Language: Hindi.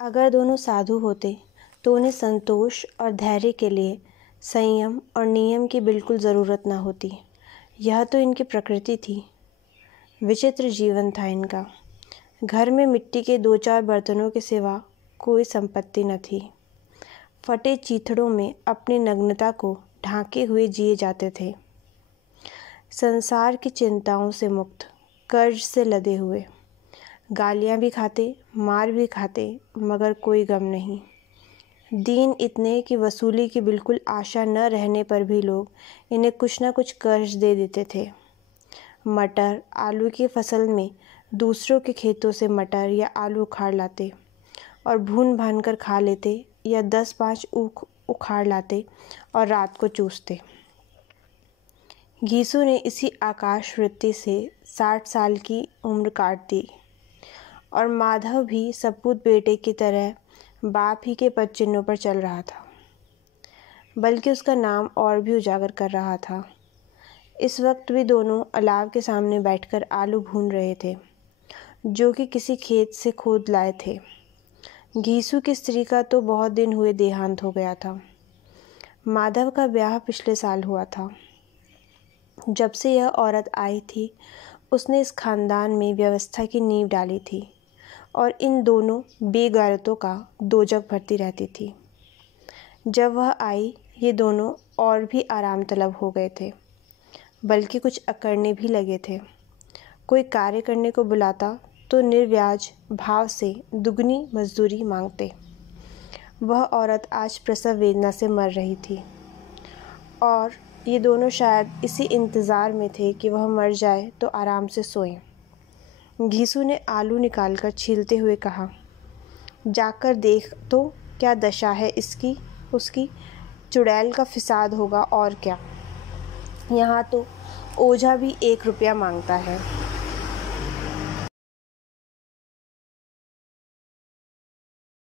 अगर दोनों साधु होते तो उन्हें संतोष और धैर्य के लिए संयम और नियम की बिल्कुल ज़रूरत न होती। यह तो इनकी प्रकृति थी। विचित्र जीवन था इनका। घर में मिट्टी के 2-4 बर्तनों के सिवा कोई संपत्ति न थी। फटे चीथड़ों में अपनी नग्नता को ढांके हुए जिए जाते थे। संसार की चिंताओं से मुक्त, कर्ज से लदे हुए, गालियाँ भी खाते, मार भी खाते, मगर कोई गम नहीं। दीन इतने कि वसूली की बिल्कुल आशा न रहने पर भी लोग इन्हें कुछ न कुछ कर्ज दे देते थे। मटर, आलू की फसल में दूसरों के खेतों से मटर या आलू उखाड़ लाते और भून भान कर खा लेते, या 10-5 ऊख उखाड़ लाते और रात को चूसते। घीसू ने इसी आकाश वृत्ति से 60 साल की उम्र काट दी, और माधव भी सपूत बेटे की तरह बाप ही के पद चिन्हों पर चल रहा था, बल्कि उसका नाम और भी उजागर कर रहा था। इस वक्त भी दोनों अलाव के सामने बैठकर आलू भून रहे थे, जो कि किसी खेत से खोद लाए थे। घीसू की स्त्री का तो बहुत दिन हुए देहांत हो गया था। माधव का ब्याह पिछले साल हुआ था। जब से यह औरत आई थी, उसने इस खानदान में व्यवस्था की नींव डाली थी, और इन दोनों बेगैरतों का दोजख भरती रहती थी। जब वह आई, ये दोनों और भी आराम तलब हो गए थे, बल्कि कुछ अकड़ने भी लगे थे। कोई कार्य करने को बुलाता तो निर्व्याज भाव से दुगनी मजदूरी मांगते। वह औरत आज प्रसव वेदना से मर रही थी, और ये दोनों शायद इसी इंतज़ार में थे कि वह मर जाए तो आराम से सोएं। घीसू ने आलू निकालकर छीलते हुए कहा, जाकर देख तो क्या दशा है इसकी उसकी। चुड़ैल का फिसाद होगा और क्या। यहाँ तो ओझा भी 1 रुपया मांगता है।